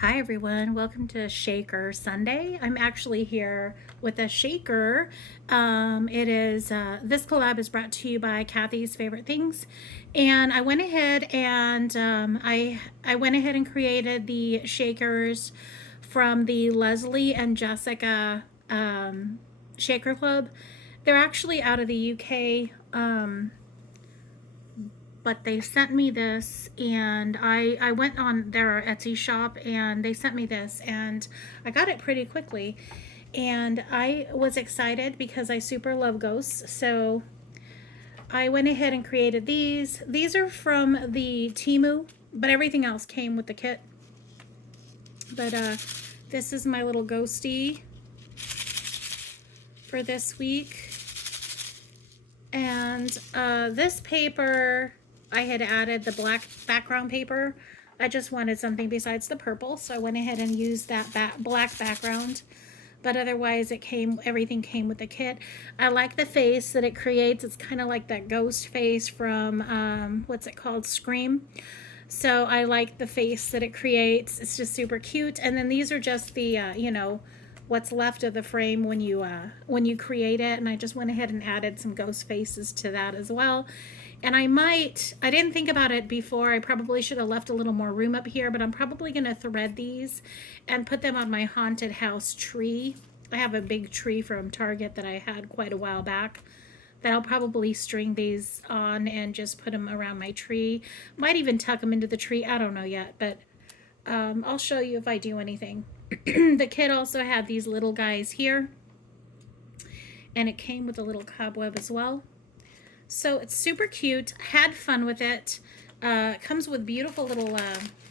Hi everyone, welcome to Shaker Sunday. I'm actually here with a shaker. This collab is brought to you by Kathy's Favorite Things, and I went ahead and I went ahead and created the shakers from the Lesley and Jessica Shaker Club. They're actually out of the UK. But they sent me this, and I went on their Etsy shop and they sent me this, and I got it pretty quickly, and I was excited because I super love ghosts. So I went ahead and created these are from the Temu, but everything else came with the kit. But this is my little ghosty for this week. And this paper, I had added the black background paper. I just wanted something besides the purple, so I went ahead and used that black background. But otherwise, everything came with the kit. I like the face that it creates. It's kind of like that ghost face from what's it called, Scream. So I like the face that it creates. It's just super cute. And then these are just the what's left of the frame when you create it. And I just went ahead and added some ghost faces to that as well. And I didn't think about it before. I probably should have left a little more room up here, but I'm probably going to thread these and put them on my haunted house tree. I have a big tree from Target that I had quite a while back that I'll probably string these on and just put them around my tree. Might even tuck them into the tree. I don't know yet, but I'll show you if I do anything. The kit also had these little guys here, and it came with a little cobweb as well. So it's super cute. Had fun with it. Comes with beautiful little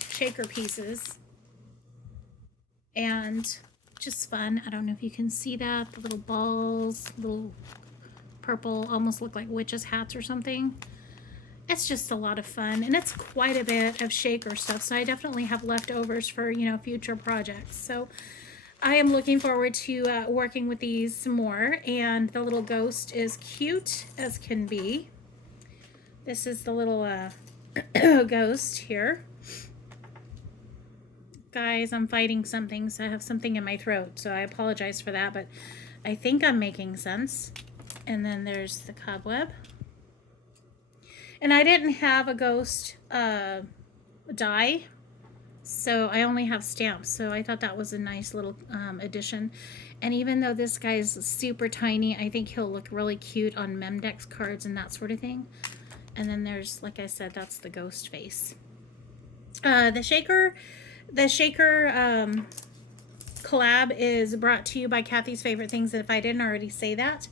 shaker pieces, and just fun. I don't know if you can see that. The little balls, little purple, almost look like witches' hats or something. It's just a lot of fun, and it's quite a bit of shaker stuff, so I definitely have leftovers for future projects. So I am looking forward to working with these some more. And the little ghost is cute as can be. This is the little ghost here. Guys, I'm fighting something, so I have something in my throat, so I apologize for that, but I think I'm making sense. And then there's the cobweb. And I didn't have a ghost die, so I only have stamps. So I thought that was a nice little addition. And even though this guy's super tiny, I think he'll look really cute on Memdex cards and that sort of thing. And then there's, like I said, that's the ghost face. The shaker collab is brought to you by Kathy's Favorite Things, if I didn't already say that.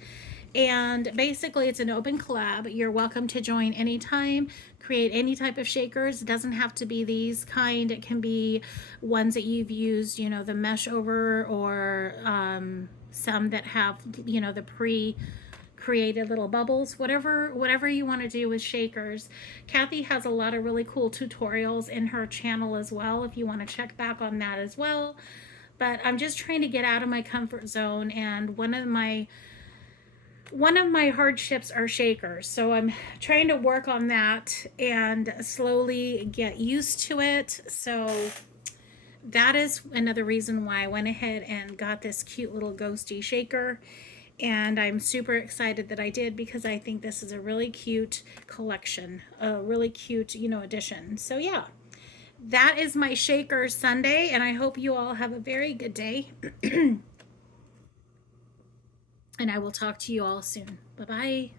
And basically it's an open collab. You're welcome to join anytime, create any type of shakers. It doesn't have to be these kind. It can be ones that you've used, the mesh over, or some that have, the pre-created little bubbles, whatever you want to do with shakers. Kathy has a lot of really cool tutorials in her channel as well, if you want to check back on that as well. But I'm just trying to get out of my comfort zone, and one of my hardships are shakers. So I'm trying to work on that and slowly get used to it. So that is another reason why I went ahead and got this cute little ghosty shaker. And I'm super excited that I did, because I think this is a really cute collection, a really cute, addition. So yeah, that is my Shaker Sunday, and I hope you all have a very good day. And I will talk to you all soon. Bye-bye.